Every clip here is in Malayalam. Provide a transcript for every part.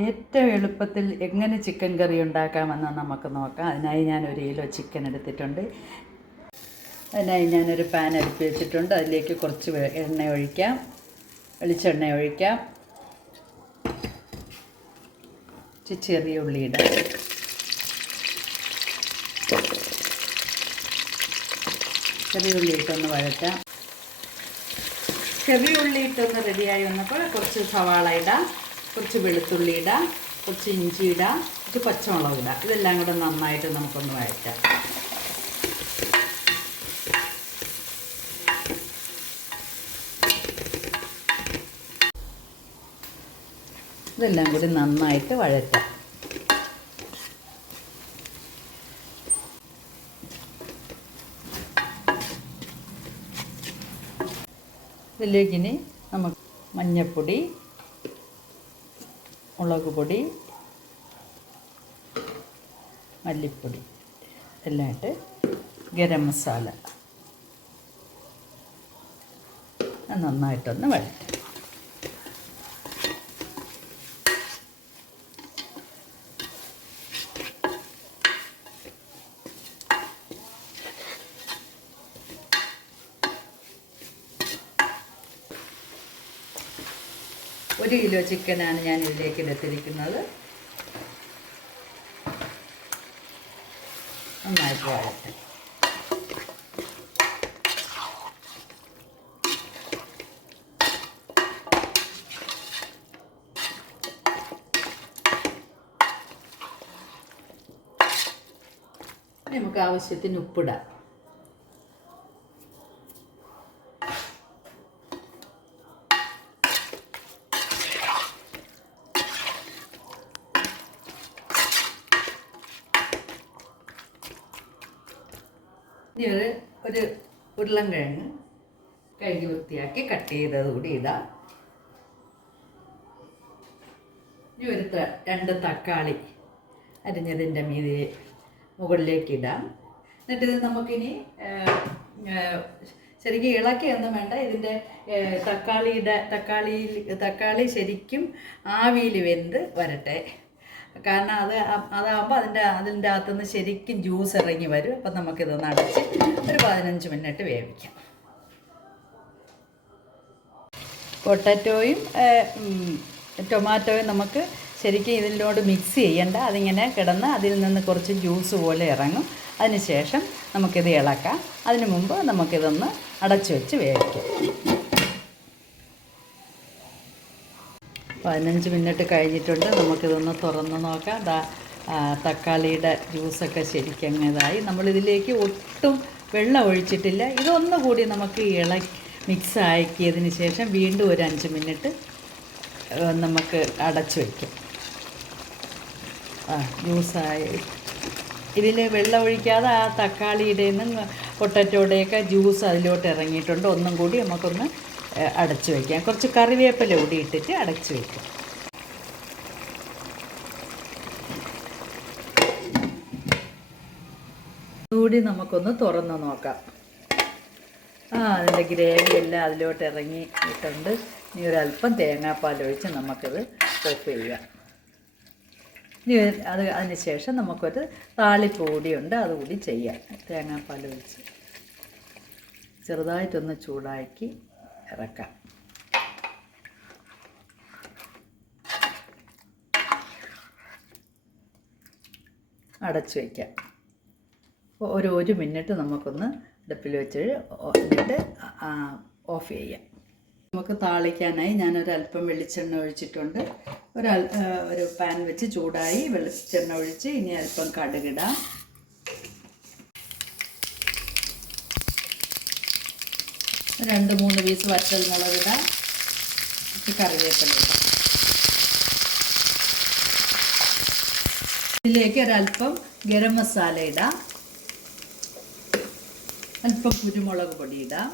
ഏറ്റവും എളുപ്പത്തിൽ എങ്ങനെ ചിക്കൻ കറി ഉണ്ടാക്കാമെന്ന് നമുക്ക് നോക്കാം. അതിനായി ഞാൻ 1 കിലോ ചിക്കൻ എടുത്തിട്ടുണ്ട്. അതിനായി ഞാനൊരു പാൻ അടുപ്പി വെച്ചിട്ടുണ്ട്. അതിലേക്ക് കുറച്ച് എണ്ണ ഒഴിക്കാം, വെളിച്ചെണ്ണ ഒഴിക്കാം. ചെറിയ ഉള്ളി ഇടാം. ചെറിയ ഉള്ളി ഇട്ടൊന്ന് വഴറ്റാം. ചെറിയ ഉള്ളി ഇട്ടൊന്ന് റെഡിയായി വന്നപ്പോൾ കുറച്ച് സവാള ഇടാം, കുറച്ച് വെളുത്തുള്ളി ഇടാം, കുറച്ച് ഇഞ്ചി ഇടാം, കുറച്ച് പച്ചമുളക് ഇടാം. ഇതെല്ലാം കൂടെ നന്നായിട്ട് നമുക്കൊന്ന് വഴറ്റാം. ഇതെല്ലാം കൂടി നന്നായിട്ട് വഴറ്റാം. ഇതിലേക്കിനി നമുക്ക് മഞ്ഞൾപ്പൊടി, മുളക് പൊടി, മല്ലിപ്പൊടി എല്ലാം ഇട്ട് ഗരം മസാല നന്നായിട്ടൊന്ന് വഴറ്റാം. ഒരു കിലോ ചിക്കനാണ് ഞാൻ ഇതിലേക്ക് എടുത്തിരിക്കുന്നത്. നന്നായിട്ട് വഴറ്റാം. നമുക്ക് ആവശ്യത്തിന് ഉപ്പിടാം. ഇനി ഒരു ഉരുളൻകിഴങ്ങ് കഴുകി വൃത്തിയാക്കി കട്ട് ചെയ്തത് കൂടി ഇടാം. ഇനി 2 തക്കാളി അരിഞ്ഞതിൻ്റെ മീതെ മുകളിലേക്ക് ഇടാം. എന്നിട്ട് ഇത് നമുക്കിനി ശരിക്കും ഇളക്കിയൊന്നും വേണ്ട. ഇതിൻ്റെ തക്കാളി ശരിക്കും ആവിയിൽ വെന്ത് വരട്ടെ. കാരണം അതാകുമ്പോൾ അതിൻ്റെ അകത്തുനിന്ന് ശരിക്കും ജ്യൂസ് ഇറങ്ങി വരും. അപ്പം നമുക്കിതൊന്ന് അടച്ച് ഒരു 15 മിനിറ്റ് വേവിക്കാം. പൊട്ടറ്റോയും ടൊമാറ്റോയും നമുക്ക് ശരിക്കും ഇതിനോട് മിക്സ് ചെയ്യണ്ട. അതിങ്ങനെ കിടന്ന് അതിൽ നിന്ന് കുറച്ച് ജ്യൂസ് പോലെ ഇറങ്ങും. അതിന് ശേഷം നമുക്കിത് ഇളക്കാം. അതിന് മുമ്പ് നമുക്കിതൊന്ന് അടച്ചു വെച്ച് വേവിക്കാം. 15 മിനിറ്റ് കഴിഞ്ഞിട്ടുണ്ട്. നമുക്കിതൊന്ന് തുറന്ന് നോക്കാം. തക്കാളിയുടെ ജ്യൂസൊക്കെ ശരിക്കും ഇതായി. നമ്മളിതിലേക്ക് ഒട്ടും വെള്ളം ഒഴിച്ചിട്ടില്ല. ഇതൊന്നുകൂടി നമുക്ക് മിക്സ് ആക്കിയതിന് ശേഷം വീണ്ടും ഒരു 5 മിനിറ്റ് നമുക്ക് അടച്ചു വയ്ക്കാം. ജ്യൂസായി ഇതിൽ വെള്ളം ഒഴിക്കാതെ ആ തക്കാളിയുടെ നിന്നും പൊട്ടറ്റോയുടെയൊക്കെ ജ്യൂസ് അതിലോട്ട് ഇറങ്ങിയിട്ടുണ്ട്. ഒന്നും കൂടി നമുക്കൊന്ന് അടച്ചു വയ്ക്കാം. കുറച്ച് കറിവേപ്പില കൂടി ഇട്ടിട്ട് അടച്ചു വയ്ക്കാം. ഇതുകൂടി നമുക്കൊന്ന് തുറന്ന് നോക്കാം. അതിൻ്റെ ഗ്രേവി എല്ലാം അതിലോട്ട് ഇറങ്ങിയിട്ടുണ്ട്. ഇനി ഒരല്പം തേങ്ങാപ്പാൽ ഒഴിച്ച് നമുക്കത് ഓഫ് ചെയ്യാം. ഇനി അതിന് ശേഷം നമുക്കൊരു താളിപ്പ് കൂടിയുണ്ട്, അതുകൂടി ചെയ്യാം. തേങ്ങാപ്പാൽ ഒഴിച്ച് ചെറുതായിട്ടൊന്ന് ചൂടാക്കി ഇറക്കാം. അടച്ചു വയ്ക്കാം. ഒരു 1 മിനിറ്റ് നമുക്കൊന്ന് അടുപ്പിൽ വെച്ച് എന്നിട്ട് ഓഫ് ചെയ്യാം. നമുക്ക് താളിക്കാനായി ഞാനൊരല്പം വെളിച്ചെണ്ണ ഒഴിച്ചിട്ടുണ്ട്. ഒരു പാൻ വെച്ച് ചൂടായി വെളിച്ചെണ്ണ ഒഴിച്ച് ഇനി അല്പം കടുകിടാം. രണ്ട് 3 പീസ് വറ്റൽ മുളകിടാം. കറിവേപ്പില ഇടാം. ഇതിലേക്ക് ഒരല്പം ഗരം മസാല ഇടാം. അല്പം കുരുമുളക് പൊടി ഇടാം.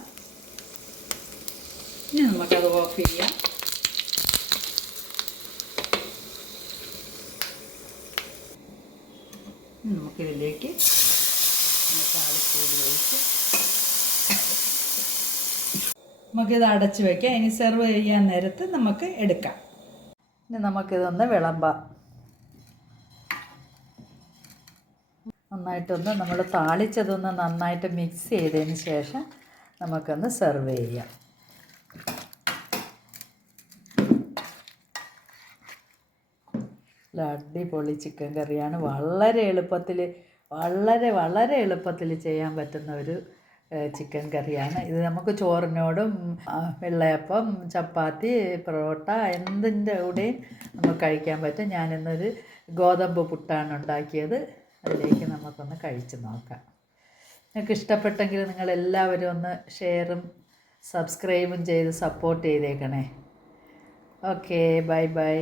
ഇനി നമുക്കത് ഓഫ് ചെയ്യാം. നമുക്കിതിലേക്ക് താളിപ്പൊടി ഒഴിച്ച് നമുക്കിത് അടച്ച് വയ്ക്കാം. ഇനി സെർവ് ചെയ്യാൻ നേരത്ത് നമുക്ക് എടുക്കാം. ഇനി നമുക്കിതൊന്ന് വിളമ്പാം. നന്നായിട്ടൊന്ന് നമ്മൾ താളിച്ചതൊന്ന് നന്നായിട്ട് മിക്സ് ചെയ്തതിന് ശേഷം നമുക്കൊന്ന് സെർവ് ചെയ്യാം. അടിപൊളി ചിക്കൻ കറിയാണ്. വളരെ എളുപ്പത്തിൽ വളരെ എളുപ്പത്തിൽ ചെയ്യാൻ പറ്റുന്ന ഒരു ചിക്കൻ കറിയാണ് ഇത്. നമുക്ക് ചോറിനോടും വെള്ളയപ്പം, ചപ്പാത്തി, പൊറോട്ട എന്തിൻ്റെ കൂടെയും നമുക്ക് കഴിക്കാൻ പറ്റും. ഞാനിന്നൊരു ഗോതമ്പ് പുട്ടാണ് ഉണ്ടാക്കിയത്. അതിലേക്ക് നമുക്കൊന്ന് കഴിച്ച് നോക്കാം. നിങ്ങൾക്ക് ഇഷ്ടപ്പെട്ടെങ്കിൽ നിങ്ങളെല്ലാവരും ഒന്ന് ഷെയറും സബ്സ്ക്രൈബും ചെയ്ത് സപ്പോർട്ട് ചെയ്തേക്കണേ. Okay, bye bye.